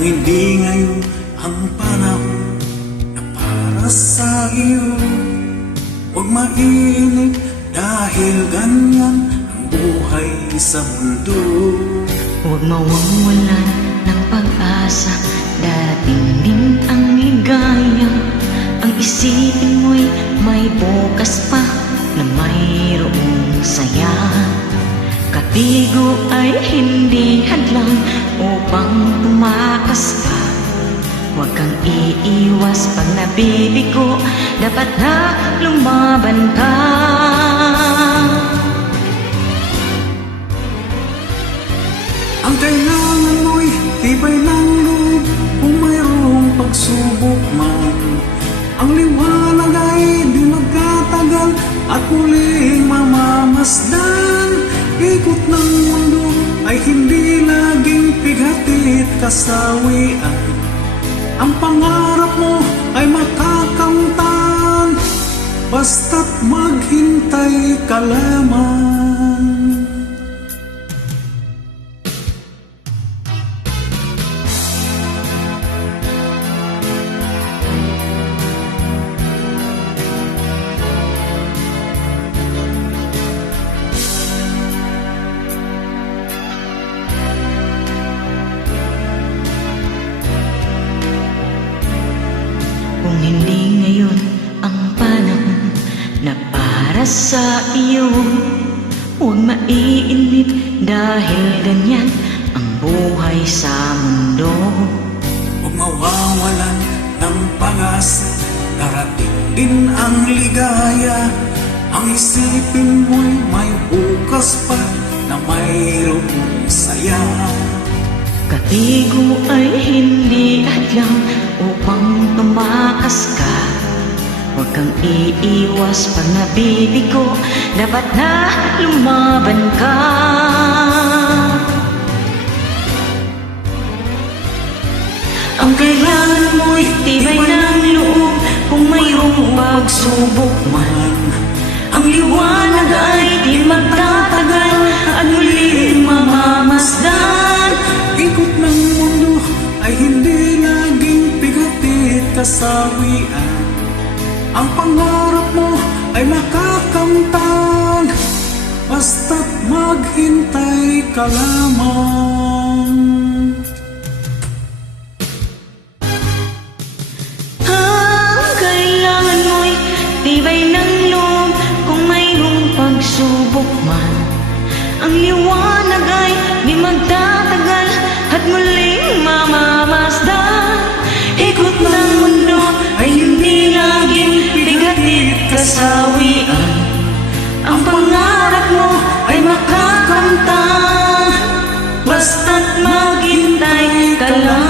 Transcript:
Kung hindi ngayon ang panahon na para sa iyo, huwag mainip dahil ganyan ang buhay sa mundo. Huwag mawawalan ng pag-asa, darating din ang ligaya. Ang isipin mo'y may bukas pa na mayroong saya. Katigo ay hindi hadlang upang tumakas ka. Huwag kang iiwas pag nabibigo, dapat na lumaban ka. Ang kailangan mo'y tibay ng loob kung mayroong pagsubok man. Ang liwanag ay di magtatagal at muling mamamasdan. Ikot ng mundo ay hindi laging pighati't kasawian. Ang pangarap mo ay makakamtan, basta't maghintay ka lamang. Kung hindi ngayon ang panahon na para sa iyo, huwag maiinip dahil ganyan ang buhay sa mundo. Huwag mawawalan ng pag-asa, darating din ang ligaya. Ang isipin mo'y may bukas pa na mayroong saya. Katigo ay hindi hadlang upang tumakas ka. Huwag kang iiwas pag nabibigo, dapat na lumaban ka. Ang kailangan mo'y tibay ng loob kung mayroong pagsubok man. Ang liwanag ay di magtatagal at muling mamamasdan. Ikot ng mundo ay hindi laging pighati't kasawian. Ang pangarap mo ay makakamtan, basta't maghintay ka lamang. Ang kailangan mo'y tibay ng loob kung mayroong pagsubok man. Ang liwanag ay di magtatagal at muling mamamasdan. Ikot ng mundo ay hindi laging bigatit kasawian. Ang pangarap mo ay makakamtan, basta't maghintay ka lang.